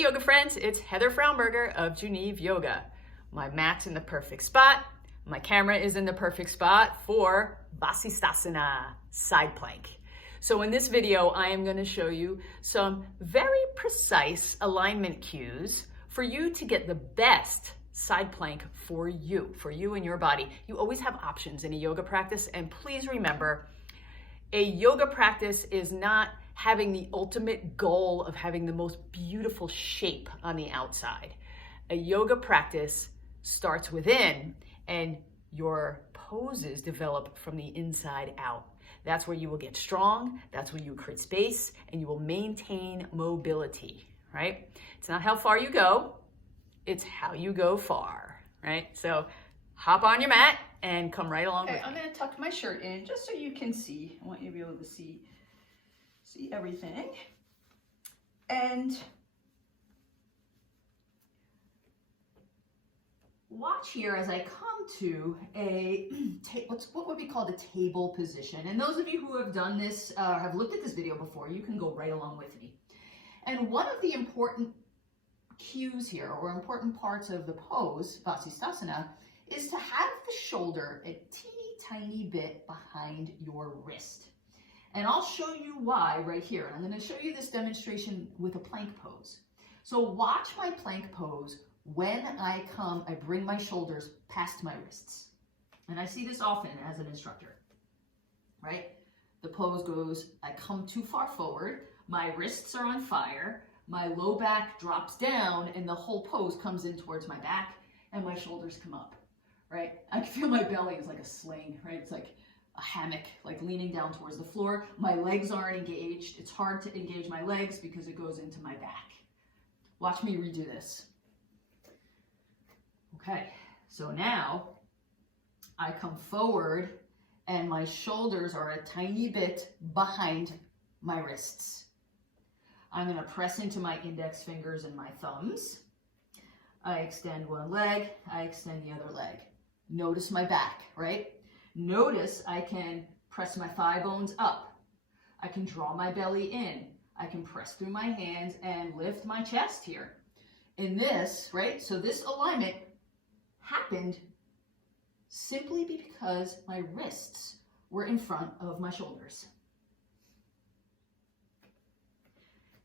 Hey yoga friends, it's Heather Fraunberger of Geneve Yoga. My mat's in the perfect spot. My camera is in the perfect spot for Vasisthasana, side plank. So in this video, I am going to show you some very precise alignment cues for you to get the best side plank for you and your body. You always have options in a yoga practice, and please remember, a yoga practice is not having the ultimate goal of having the most beautiful shape on the outside. A yoga practice starts within, and your poses develop from the inside out. That's where you will get strong, that's where you create space, and you will maintain mobility, right? It's not how far you go, it's how you go far, right? So hop on your mat and come right along with me. I'm gonna tuck my shirt in just so you can see. I want you to be able to see everything. And watch here as I come to a, what would be called a table position. And those of you who have done this, have looked at this video before, you can go right along with me. And one of the important cues here, or important parts of the pose, Vasisthasana, is to have the shoulder a teeny tiny bit behind your wrist. And I'll show you why right here. And I'm going to show you this demonstration with a plank pose. So watch my plank pose. When I bring my shoulders past my wrists. And I see this often as an instructor, right? The pose goes, I come too far forward, my wrists are on fire, my low back drops down, and the whole pose comes in towards my back, and my shoulders come up, right? I can feel my belly is like a sling, right? It's like a hammock, like leaning down towards the floor. My legs aren't engaged. It's hard to engage my legs because it goes into my back. Watch me redo this. Okay, so now I come forward and my shoulders are a tiny bit behind my wrists. I'm going to press into my index fingers and my thumbs. I extend one leg, I extend the other leg. Notice my back, right? Notice I can press my thigh bones up. I can draw my belly in. I can press through my hands and lift my chest here. In this, right, so this alignment happened simply because my wrists were in front of my shoulders.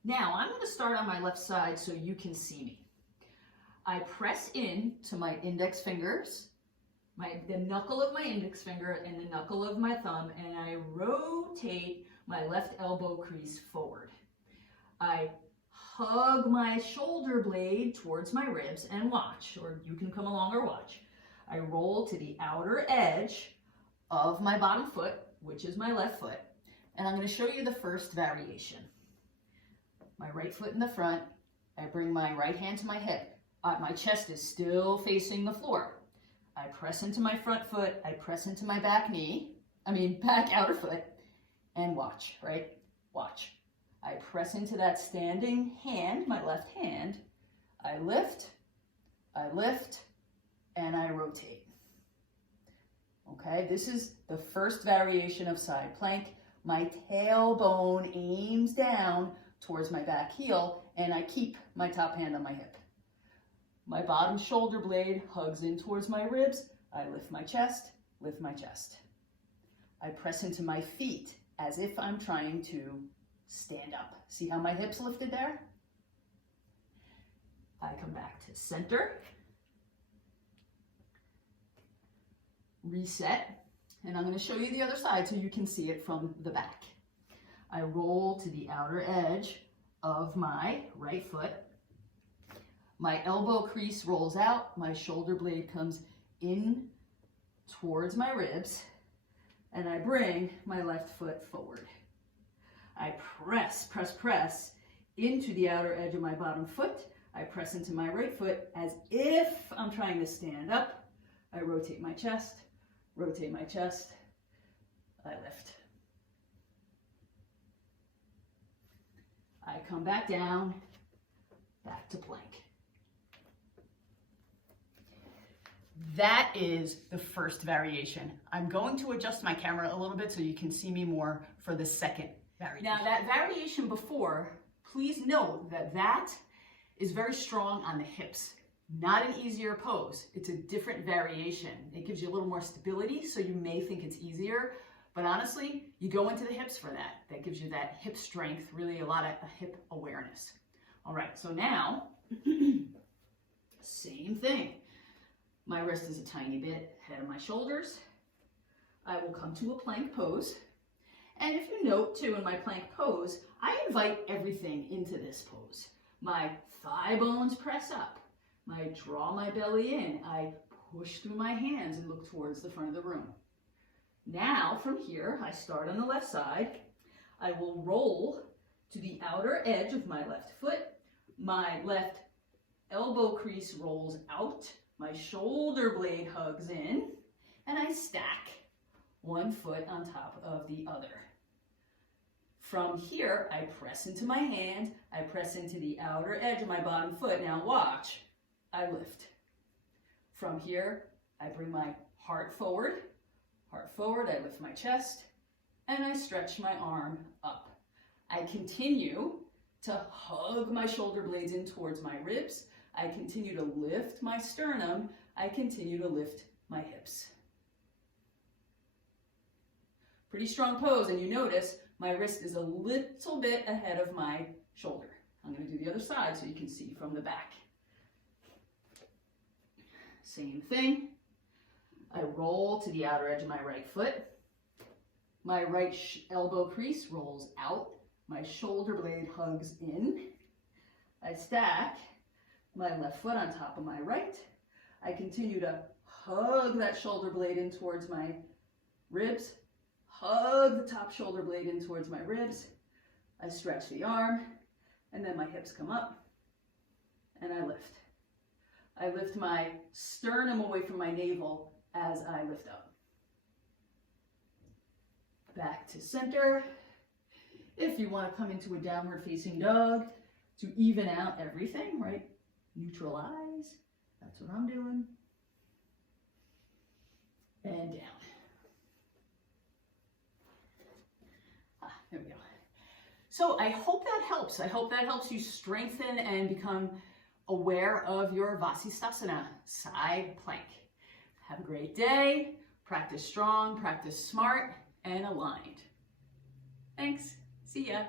Now I'm going to start on my left side so you can see me. I press in to my index fingers, the knuckle of my index finger and the knuckle of my thumb, and I rotate my left elbow crease forward. I hug my shoulder blade towards my ribs and watch, or you can come along or watch. I roll to the outer edge of my bottom foot, which is my left foot, and I'm going to show you the first variation. My right foot in the front, I bring my right hand to my hip. My chest is still facing the floor. I press into my front foot, I press into my back outer foot, and watch, right? Watch. I press into that standing hand, my left hand. I lift, and I rotate. Okay, this is the first variation of side plank. My tailbone aims down towards my back heel, and I keep my top hand on my hip. My bottom shoulder blade hugs in towards my ribs. I lift my chest, lift my chest. I press into my feet as if I'm trying to stand up. See how my hips lifted there? I come back to center, reset, and I'm going to show you the other side so you can see it from the back. I roll to the outer edge of my right foot. My elbow crease rolls out, my shoulder blade comes in towards my ribs, and I bring my left foot forward. I press into the outer edge of my bottom foot. I press into my right foot as if I'm trying to stand up. I rotate my chest, I lift. I come back down, back to plank. That is the first variation. I'm going to adjust my camera a little bit so you can see me more for the second variation. Now that variation before, please note that that is very strong on the hips. Not an easier pose. It's a different variation. It gives you a little more stability, so you may think it's easier, but honestly, you go into the hips for that. That gives you that hip strength, really a lot of hip awareness. All right, so now, same thing. My wrist is a tiny bit ahead of my shoulders. I will come to a plank pose. And if you note too, in my plank pose, I invite everything into this pose. My thigh bones press up. I draw my belly in. I push through my hands and look towards the front of the room. Now, from here, I start on the left side. I will roll to the outer edge of my left foot. My left elbow crease rolls out. My shoulder blade hugs in. And I stack one foot on top of the other. From here, I press into my hand. I press into the outer edge of my bottom foot. Now watch. I lift. From here, I bring my heart forward, I lift my chest, and I stretch my arm up. I continue to hug my shoulder blades in towards my ribs. I continue to lift my sternum. I continue to lift my hips. Pretty strong pose, and you notice my wrist is a little bit ahead of my shoulder. I'm going to do the other side so you can see from the back. Same thing. I roll to the outer edge of my right foot. My right elbow crease rolls out. My shoulder blade hugs in. I stack my left foot on top of my right. I continue to hug that shoulder blade in towards my ribs. Hug the top shoulder blade in towards my ribs. I stretch the arm, and then my hips come up, and I lift. I lift my sternum away from my navel as I lift up. Back to center. If you want to come into a downward facing dog to even out everything, right? Neutralize. That's what I'm doing. And down. There we go. So I hope that helps. I hope that helps you strengthen and become aware of your Vasisthasana, side plank. Have a great day. Practice strong, practice smart, and aligned. Thanks. See ya.